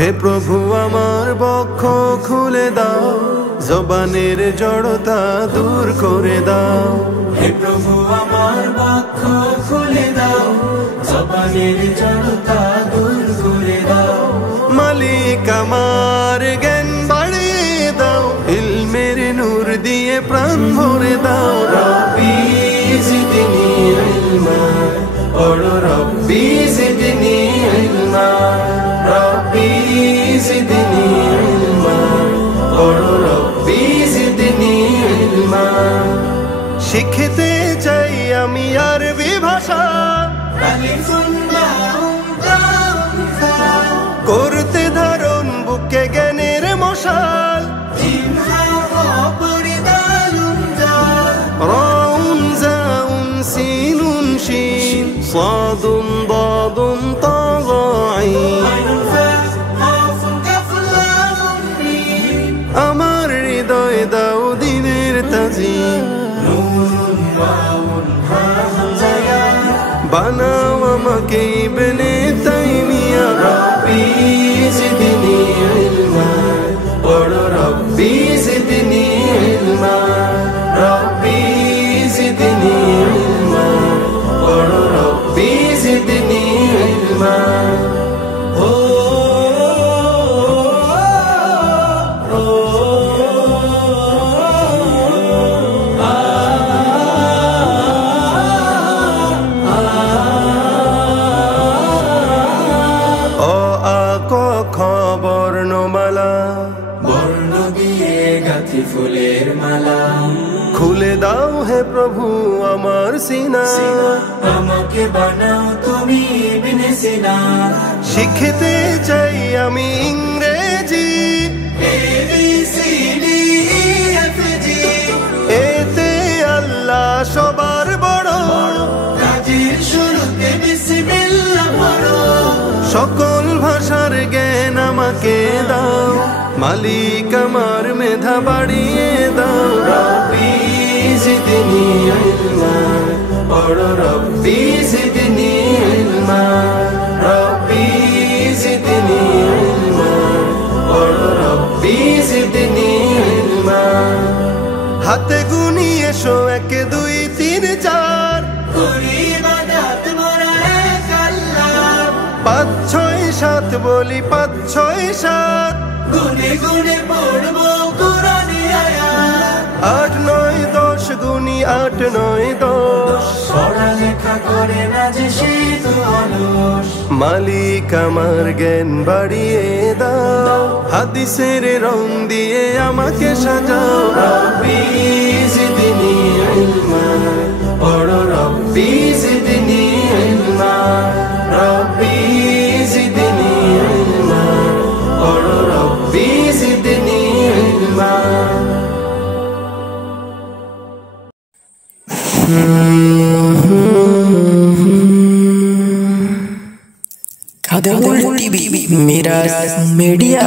হে প্রভু আমার বক্ষ খুলে দাও, জবানের জড়তা দূর করে দাও। হে প্রভু আমার বক্ষ খুলে দাও, জবানের জড়তা দূর করে দাও। মালিক আমার জ্ঞান বাড়িয়ে দাও, ইলমের নূর দিয়ে প্রাণ ভরে দাও। রব্বি জিদনি ইলমা, পড়ো রব্বি জিদনি ইলমা। রব্বি জিদনি ইলমা, পড়ো রব্বি জিদনি ইলমা। শিখতে চাই আমি আরবি ভাষা, করতে ধারণ বুকে জ্ঞানের মশাল। রাউন জাউন সিনুন শিন সাদুন দাদুন তা আইন। আমার হৃদয় দাও দিনের তাজিম, বানাও আমাকে ইবনে তাইমিয়া। রব্বি জিদনি ইলমা, পড়ো রব্বি জিদনি ইলমা। রব্বি জিদনি ইলমা, পড়ো রব্বি জিদনি ইলমা। বর্ণমালা, বর্ণ দিয়ে গাঁথি ফুলের মালা। খুলে দাও হে প্রভু আমার সিনা, আমাকে বানাও তুমি ইবনে সিনা। শিখতে চাই আমি ইংরেজি, ABCD EFG, এতে আল্লাহ সবার বড়। কাজের শুরুতে বিসমিল্লাহ পড়ো। সকল ভাষার জ্ঞান আমাকে দাও, মালিক আমার মেধা বাড়িয়ে দাও। রব্বি জিদনি ইলমা, পড়ো রব্বি জিদনি ইলমা। রব্বি জিদনি ইলমা, পড়ো রব্বি জিদনি ইলমা। হাতে গুনি এসো 1 2 3 4, করি ইবাদত মোরা এক আল্লাহ। 5 6 7 বলি 5 6 7, গুনে গুনে পড়বো কুরআনি আয়াত। 8 9 10 গুনি 8 9 10। পড়ালেখা করে না যে সে তো অলস। মালিক আমার জ্ঞান বাড়িয়ে দাও, হাদিসের রং দিয়ে আমাকে সাজাও। রব্বি জিদনি ইলমা, পড়ো রব্বি জিদনি ইলমা। রব্বি জিদনি ইলমা, পড়ো রব্বি জিদনি ইলমা। Khadimul TV, Miraj media.